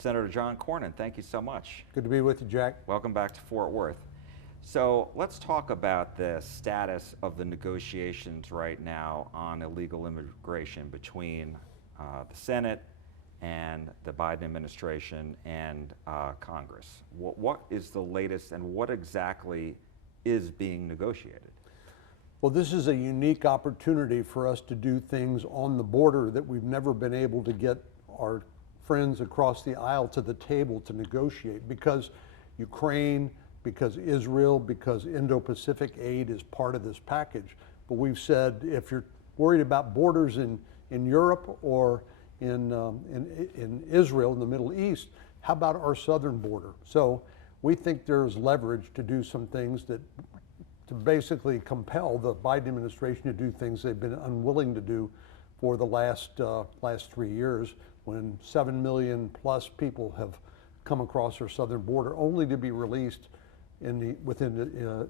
Senator John Cornyn, thank you so much. Good to be with you, Jack. Welcome back to Fort Worth. So let's talk about the status of the negotiations right now on illegal immigration between the Senate and the Biden administration and Congress. What is the latest and what exactly is being negotiated? Well, this is a unique opportunity for us to do things on the border that we've never been able to get our friends across the aisle to the table to negotiate, because Ukraine, because Israel, because Indo-Pacific aid is part of this package. But we've said, if you're worried about borders in Europe or in Israel, in the Middle East, how about our southern border? So we think there's leverage to do some things to basically compel the Biden administration to do things they've been unwilling to do for the last 3 years, when 7 million plus people have come across our southern border, only to be released within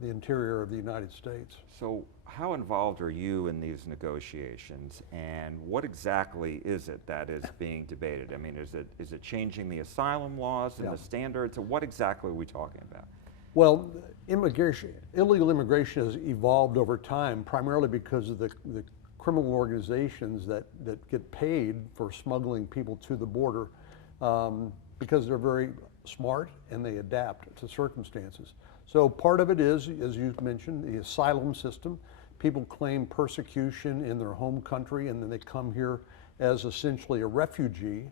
the interior of the United States. So how involved are you in these negotiations, and what exactly is it that is being debated? I mean, is it changing the asylum laws and the standards, or what exactly are we talking about? Well, illegal immigration has evolved over time, primarily because of the criminal organizations that get paid for smuggling people to the border, because they're very smart and they adapt to circumstances. So part of it is, as you mentioned, the asylum system. People claim persecution in their home country, and then they come here as essentially a refugee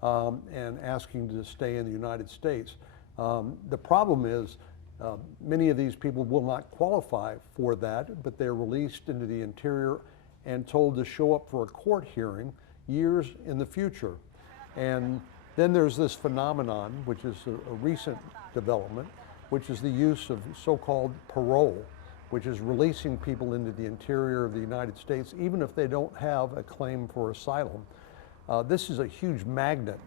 and asking to stay in the United States. The problem is many of these people will not qualify for that, but they're released into the interior and told to show up for a court hearing years in the future. And then there's this phenomenon, which is a recent development, which is the use of so-called parole, which is releasing people into the interior of the United States, even if they don't have a claim for asylum. This is a huge magnet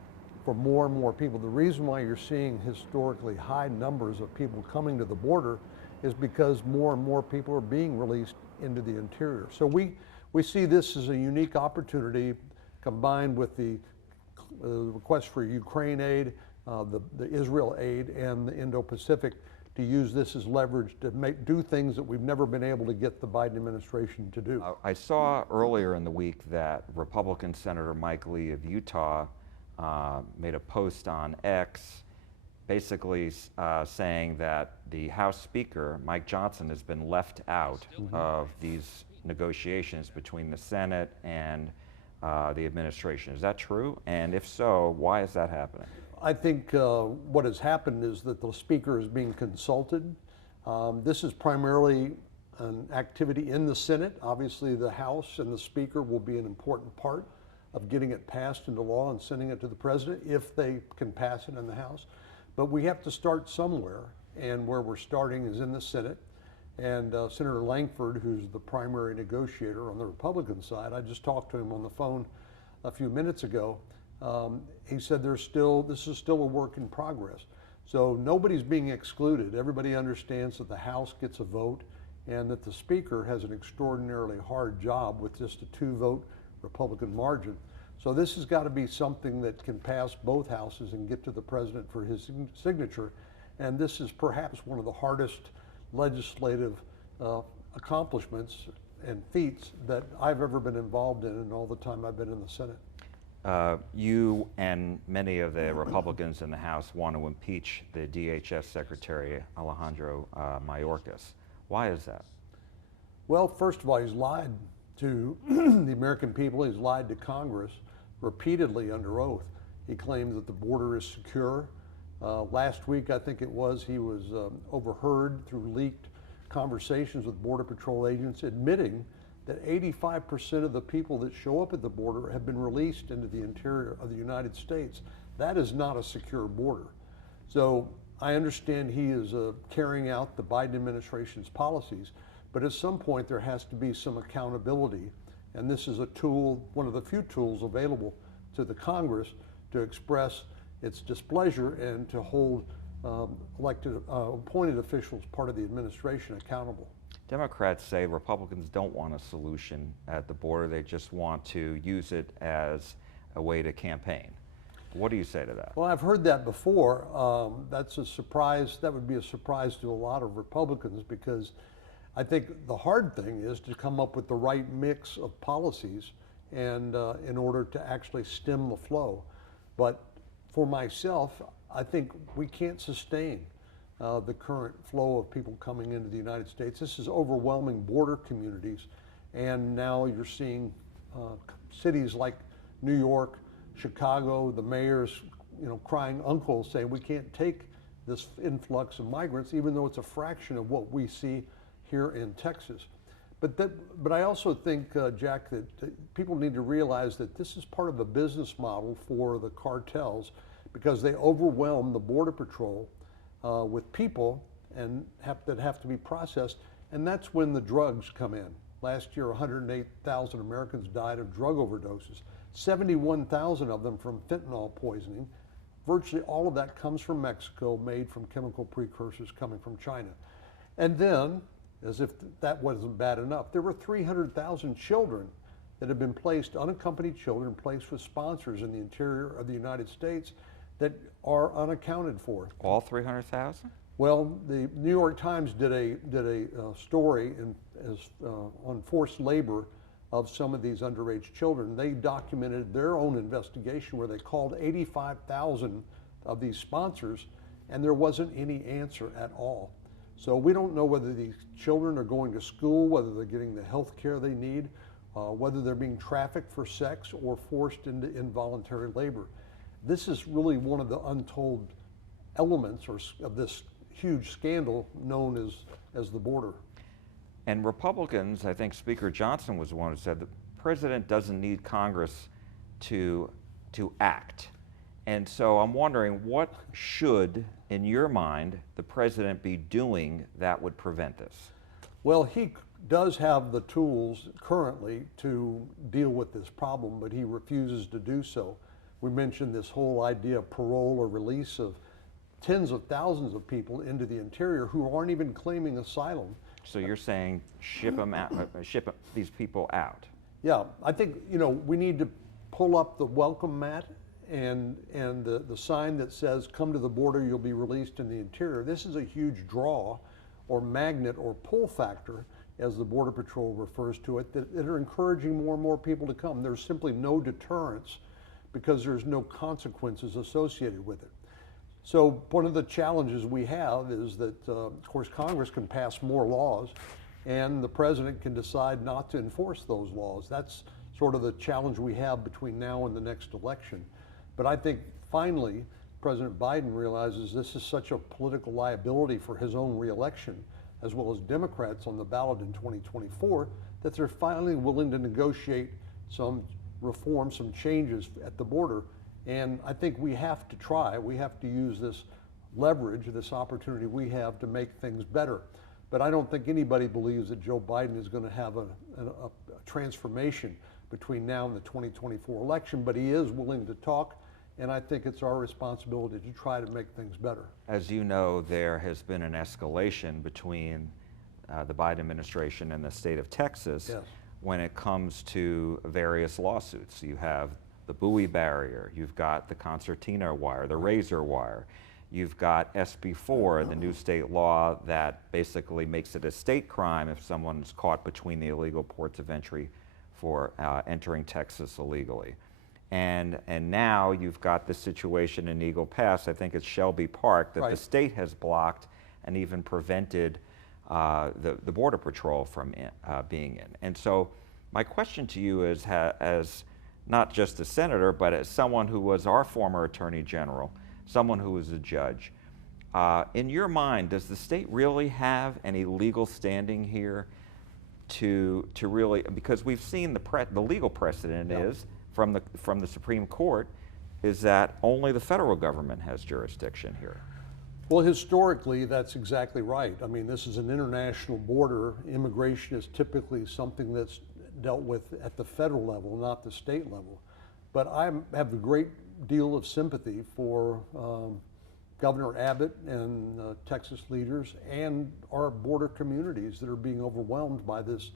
for more and more people. The reason why you're seeing historically high numbers of people coming to the border is because more and more people are being released into the interior. So we see this as a unique opportunity, combined with the request for Ukraine aid, the Israel aid, and the Indo-Pacific, to use this as leverage to do things that we've never been able to get the Biden administration to do. I saw earlier in the week that Republican Senator Mike Lee of Utah made a post on X, basically saying that the House Speaker, Mike Johnson, has been left out of these negotiations between the Senate and the administration. Is that true? And if so, why is that happening? I think what has happened is that the Speaker is being consulted. This is primarily an activity in the Senate. Obviously, the House and the Speaker will be an important part of getting it passed into law and sending it to the President, if they can pass it in the House. But we have to start somewhere, and where we're starting is in the Senate. And Senator Langford, who's the primary negotiator on the Republican side, I just talked to him on the phone a few minutes ago. He said this is still a work in progress. So nobody's being excluded. Everybody understands that the House gets a vote and that the Speaker has an extraordinarily hard job with just a 2-vote Republican margin. So this has got to be something that can pass both houses and get to the President for his signature. And this is perhaps one of the hardest legislative accomplishments and feats that I've ever been involved in all the time I've been in the Senate. You and many of the Republicans in the House want to impeach the DHS Secretary, Alejandro Mayorkas. Why is that? Well, first of all, he's lied to the American people. He's lied to Congress repeatedly under oath. He claimed that the border is secure. Last week, I think it was, he was overheard through leaked conversations with Border Patrol agents, admitting that 85% of the people that show up at the border have been released into the interior of the United States. That is not a secure border. So I understand he is carrying out the Biden administration's policies, but at some point there has to be some accountability. And this is a tool, one of the few tools available to the Congress to express its displeasure and to hold elected, appointed officials, part of the administration, accountable. Democrats say Republicans don't want a solution at the border. They just want to use it as a way to campaign. What do you say to that? Well, I've heard that before. That's a surprise. That would be a surprise to a lot of Republicans, because I think the hard thing is to come up with the right mix of policies and in order to actually stem the flow. But for myself, I think we can't sustain the current flow of people coming into the United States. This is overwhelming border communities, and now you're seeing cities like New York, Chicago, the mayors, crying uncle, saying we can't take this influx of migrants, even though it's a fraction of what we see here in Texas. But I also think, Jack, that people need to realize that this is part of a business model for the cartels, because they overwhelm the Border Patrol with people that have to be processed, and that's when the drugs come in. Last year, 108,000 Americans died of drug overdoses, 71,000 of them from fentanyl poisoning. Virtually all of that comes from Mexico, made from chemical precursors coming from China. And then, as if that wasn't bad enough, there were 300,000 children that have been placed, unaccompanied children, placed with sponsors in the interior of the United States that are unaccounted for. All 300,000? Well, the New York Times did a story on forced labor of some of these underage children. They documented their own investigation where they called 85,000 of these sponsors, and there wasn't any answer at all. So we don't know whether these children are going to school, whether they're getting the health care they need, whether they're being trafficked for sex or forced into involuntary labor. This is really one of the untold elements of this huge scandal known as the border. And Republicans, I think Speaker Johnson was the one who said the president doesn't need Congress to act. And so I'm wondering, what should, in your mind, the president be doing that would prevent this? Well, he does have the tools currently to deal with this problem, but he refuses to do so. We mentioned this whole idea of parole or release of tens of thousands of people into the interior who aren't even claiming asylum. So you're saying ship them out, ship these people out? Yeah, I think we need to pull up the welcome mat and the sign that says "Come to the border, you'll be released in the interior." This is a huge draw, or magnet, or pull factor, as the Border Patrol refers to it, that are encouraging more and more people to come. There's simply no deterrence because there's no consequences associated with it. So one of the challenges we have is that, of course, Congress can pass more laws, and the president can decide not to enforce those laws. That's sort of the challenge we have between now and the next election. But I think finally, President Biden realizes this is such a political liability for his own reelection, as well as Democrats on the ballot in 2024, that they're finally willing to negotiate some reform, some changes at the border. And I think we have to try. We have to use this leverage, this opportunity we have to make things better. But I don't think anybody believes that Joe Biden is going to have a transformation between now and the 2024 election, but he is willing to talk, and I think it's our responsibility to try to make things better. As you know, there has been an escalation between the Biden administration and the state of Texas. Yes. When it comes to various lawsuits. You have the buoy barrier, you've got the concertina wire, the razor wire, you've got SB4, the new state law that basically makes it a state crime if someone's caught between the illegal ports of entry for entering Texas illegally. And now you've got this situation in Eagle Pass, I think it's Shelby Park, that the state has blocked and even prevented the Border Patrol from being in. And so my question to you is, as not just a senator, but as someone who was our former attorney general, someone who was a judge, in your mind, does the state really have any legal standing here to really, because we've seen the legal precedent is from the Supreme Court is that only the federal government has jurisdiction here. Well, historically, that's exactly right. I mean, this is an international border. Immigration is typically something that's dealt with at the federal level, not the state level. But I have a great deal of sympathy for Governor Abbott and Texas leaders and our border communities that are being overwhelmed by this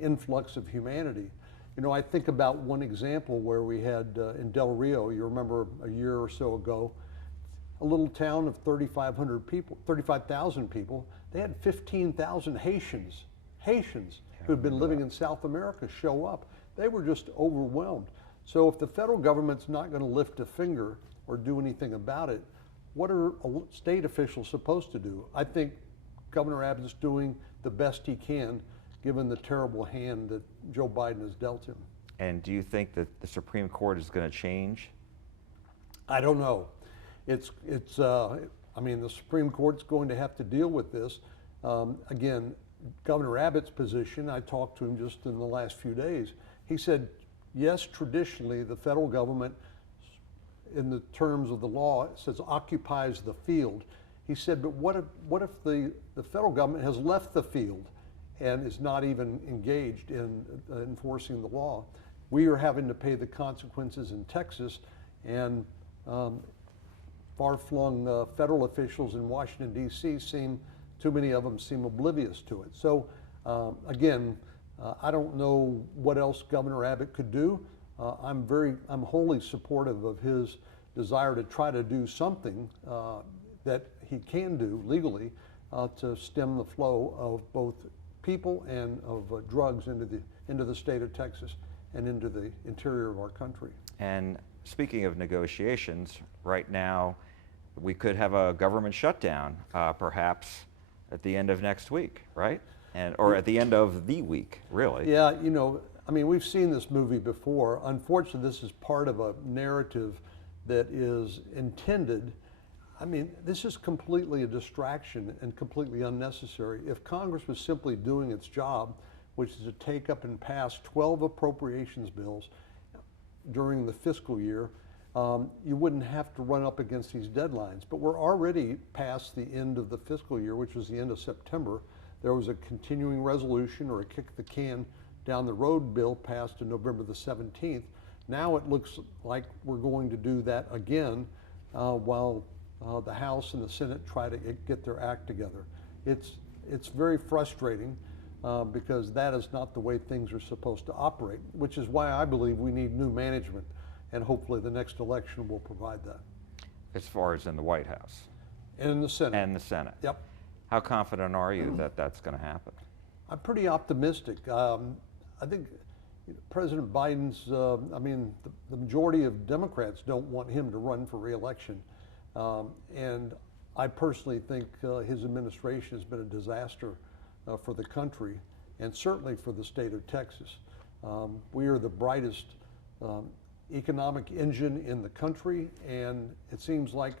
influx of humanity. You know, I think about one example where we had in Del Rio, you remember a year or so ago, a little town of 3,500 people, 35,000 people, they had 15,000 Haitians who had been living in South America show up. They were just overwhelmed. So if the federal government's not going to lift a finger or do anything about it, what are state officials supposed to do? I think Governor Abbott's doing the best he can given the terrible hand that Joe Biden has dealt him. And do you think that the Supreme Court is going to change? I don't know. I mean, the Supreme Court's going to have to deal with this. Again, Governor Abbott's position, I talked to him just in the last few days. He said, yes, traditionally the federal government, in the terms of the law, it says occupies the field. He said, but what if the federal government has left the field and is not even engaged in enforcing the law? We are having to pay the consequences in Texas, and far-flung federal officials in Washington, D.C. too many of them seem oblivious to it. So again, I don't know what else Governor Abbott could do. I'm wholly supportive of his desire to try to do something that he can do legally to stem the flow of both people and of drugs into the state of Texas and into the interior of our country. And speaking of negotiations, right now we could have a government shutdown, perhaps at the end of next week, right? Or at the end of the week, really. Yeah, you know, I mean, we've seen this movie before. Unfortunately, this is part of a narrative that is intended. I mean, this is completely a distraction and completely unnecessary. If Congress was simply doing its job, which is to take up and pass 12 appropriations bills during the fiscal year, you wouldn't have to run up against these deadlines. But we're already past the end of the fiscal year, which was the end of September. There was a continuing resolution or a kick the can down the road bill passed on November the 17th. Now it looks like we're going to do that again while the House and the Senate try to get their act together. It's very frustrating because that is not the way things are supposed to operate, which is why I believe we need new management, and hopefully the next election will provide that. As far as in the White House? And in the Senate. And the Senate. Yep. How confident are you that that's going to happen? I'm pretty optimistic. I think President Biden's, I mean, the majority of Democrats don't want him to run for re-election. And I personally think his administration has been a disaster for the country and certainly for the state of Texas. We are the brightest economic engine in the country, and it seems like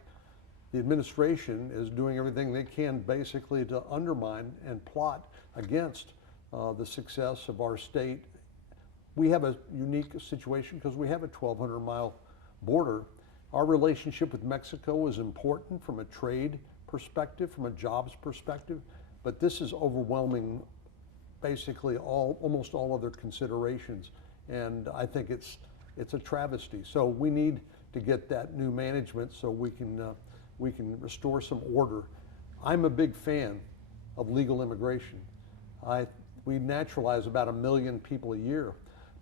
the administration is doing everything they can basically to undermine and plot against the success of our state. We have a unique situation because we have a 1,200-mile border. Our relationship with Mexico is important from a trade perspective, from a jobs perspective, but this is overwhelming basically almost all other considerations, and I think it's a travesty. So we need to get that new management so we can restore some order. I'm a big fan of legal immigration. We naturalize about 1 million people a year,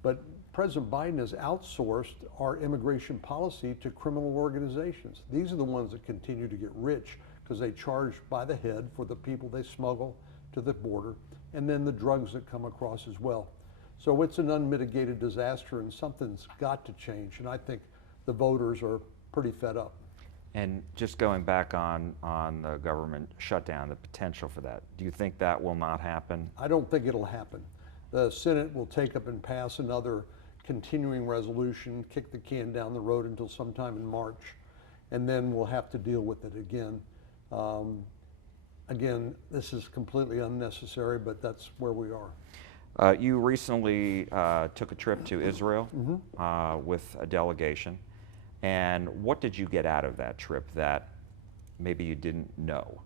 but President Biden has outsourced our immigration policy to criminal organizations. These are the ones that continue to get rich because they charge by the head for the people they smuggle to the border and then the drugs that come across as well. So it's an unmitigated disaster, and something's got to change, and I think the voters are pretty fed up. And just going back on the government shutdown, the potential for that, do you think that will not happen? I don't think it'll happen. The Senate will take up and pass another continuing resolution, kick the can down the road until sometime in March, and then we'll have to deal with it again. Again, this is completely unnecessary, but that's where we are. You recently took a trip to Israel with a delegation. And what did you get out of that trip that maybe you didn't know?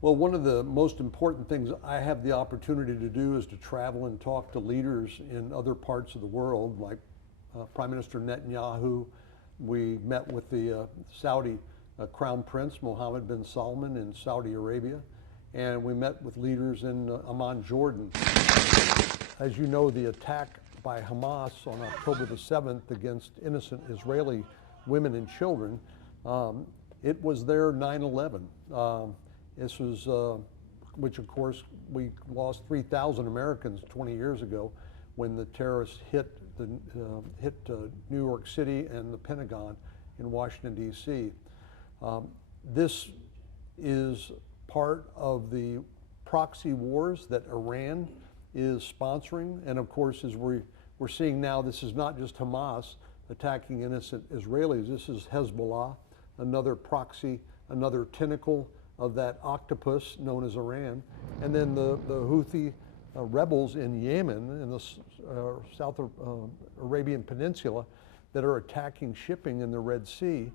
Well, one of the most important things I have the opportunity to do is to travel and talk to leaders in other parts of the world, like Prime Minister Netanyahu. We met with the Saudi Crown Prince Mohammed bin Salman in Saudi Arabia, and we met with leaders in Amman, Jordan. As you know, the attack by Hamas on October the 7th against innocent Israeli women and children, it was their 9/11. This was, which of course we lost 3,000 Americans 20 years ago when the terrorists hit New York City and the Pentagon in Washington, D.C. This is part of the proxy wars that Iran is sponsoring, and of course, as we're seeing now, this is not just Hamas attacking innocent Israelis. This is Hezbollah, another proxy, another tentacle of that octopus known as Iran, and then the Houthi rebels in Yemen, in the South Arabian Peninsula, that are attacking shipping in the Red Sea,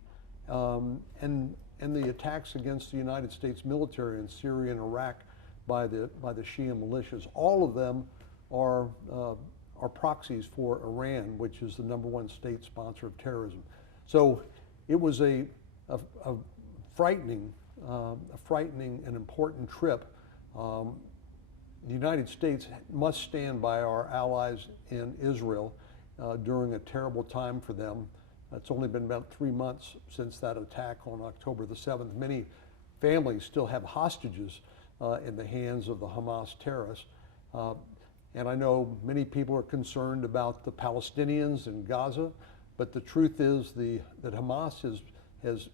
and the attacks against the United States military in Syria and Iraq by the Shia militias. All of them are proxies for Iran, which is the #1 state sponsor of terrorism. So it was a frightening and important trip. The United States must stand by our allies in Israel during a terrible time for them. It's only been about 3 months since that attack on October the 7th. Many families still have hostages in the hands of the Hamas terrorists. And I know many people are concerned about the Palestinians in Gaza, but the truth is that Hamas has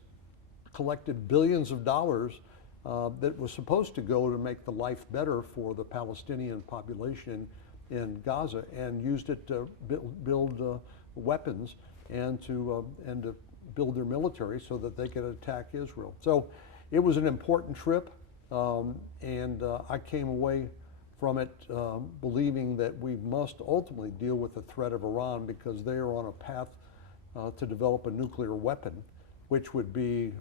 collected billions of dollars that was supposed to go to make the life better for the Palestinian population in Gaza, and used it to build weapons and to build their military so that they could attack Israel. So it was an important trip, and I came away from it believing that we must ultimately deal with the threat of Iran, because they are on a path to develop a nuclear weapon, which would be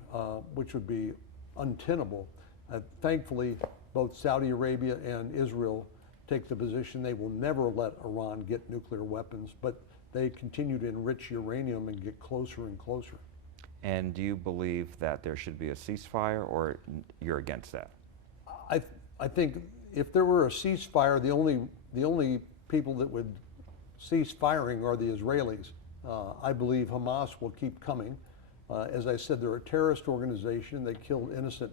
untenable. Thankfully, both Saudi Arabia and Israel take the position they will never let Iran get nuclear weapons, but they continue to enrich uranium and get closer and closer. And do you believe that there should be a ceasefire, or you're against that? I think if there were a ceasefire, the only people that would cease firing are the Israelis. I believe Hamas will keep coming. As I said, they're a terrorist organization. They killed innocent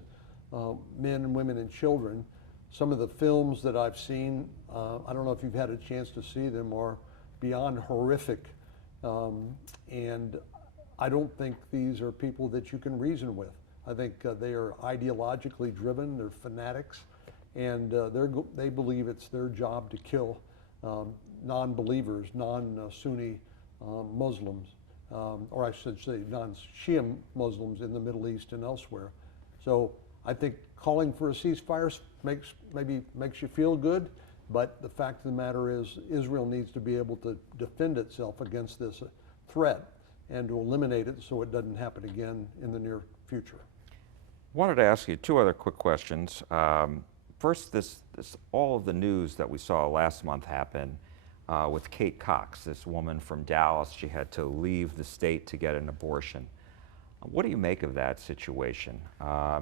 men and women and children. Some of the films that I've seen, I don't know if you've had a chance to see them, are beyond horrific. And I don't think these are people that you can reason with. I think they are ideologically driven, they're fanatics, and they believe it's their job to kill non-believers, non-Sunni Muslims, or I should say non-Shia Muslims in the Middle East and elsewhere. So I think calling for a ceasefire maybe makes you feel good, but the fact of the matter is Israel needs to be able to defend itself against this threat and to eliminate it so it doesn't happen again in the near future. I wanted to ask you two other quick questions. First, all of the news that we saw last month happen with Kate Cox, this woman from Dallas. She had to leave the state to get an abortion. What do you make of that situation?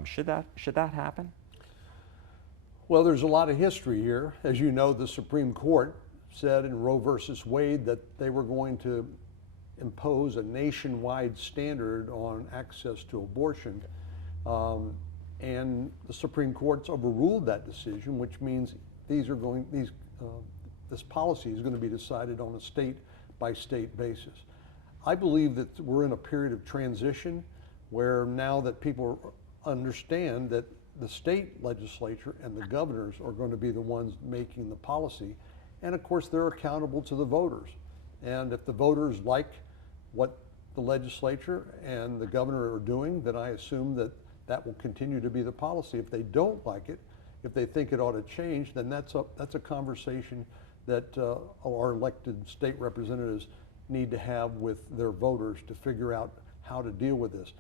Should that happen? Well, there's a lot of history here. As you know, the Supreme Court said in Roe versus Wade that they were going to impose a nationwide standard on access to abortion. And the Supreme Court's overruled that decision, which means this policy is going to be decided on a state-by-state basis. I believe that we're in a period of transition where now that people understand that the state legislature and the governors are going to be the ones making the policy, and of course they're accountable to the voters. And if the voters like what the legislature and the governor are doing, then I assume that that will continue to be the policy. If they don't like it, if they think it ought to change, then that's a conversation that our elected state representatives need to have with their voters to figure out how to deal with this.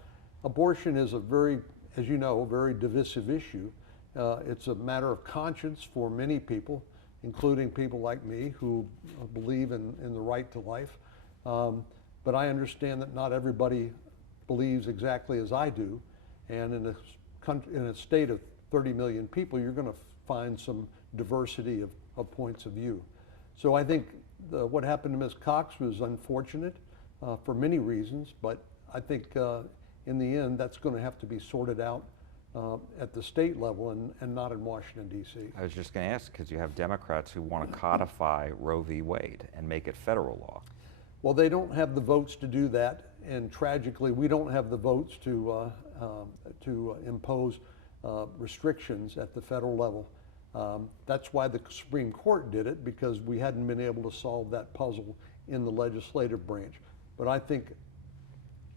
Abortion is a very, as you know, very divisive issue. It's a matter of conscience for many people, including people like me who believe in the right to life. But I understand that not everybody believes exactly as I do. And in a state of 30 million people, you're going to find some diversity of points of view. So I think what happened to Ms. Cox was unfortunate for many reasons, but I think in the end that's going to have to be sorted out at the state level and not in Washington, D.C. I was just going to ask, because you have Democrats who want to codify Roe v. Wade and make it federal law. Well, they don't have the votes to do that, and tragically, we don't have the votes to impose restrictions at the federal level. That's why the Supreme Court did it, because we hadn't been able to solve that puzzle in the legislative branch. But I think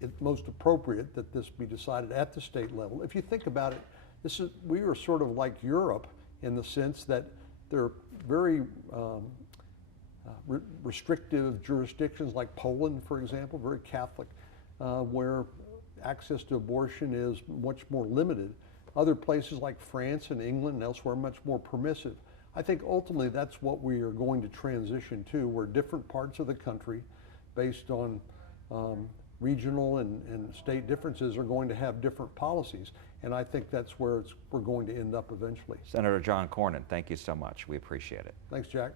it's most appropriate that this be decided at the state level. If you think about it, we are sort of like Europe in the sense that there are very restrictive jurisdictions like Poland, for example, very Catholic, where access to abortion is much more limited. Other places like France and England and elsewhere are much more permissive. I think ultimately that's what we are going to transition to, where different parts of the country, based on regional and state differences, are going to have different policies. And I think that's where we're going to end up eventually. Senator John Cornyn, thank you so much. We appreciate it. Thanks, Jack.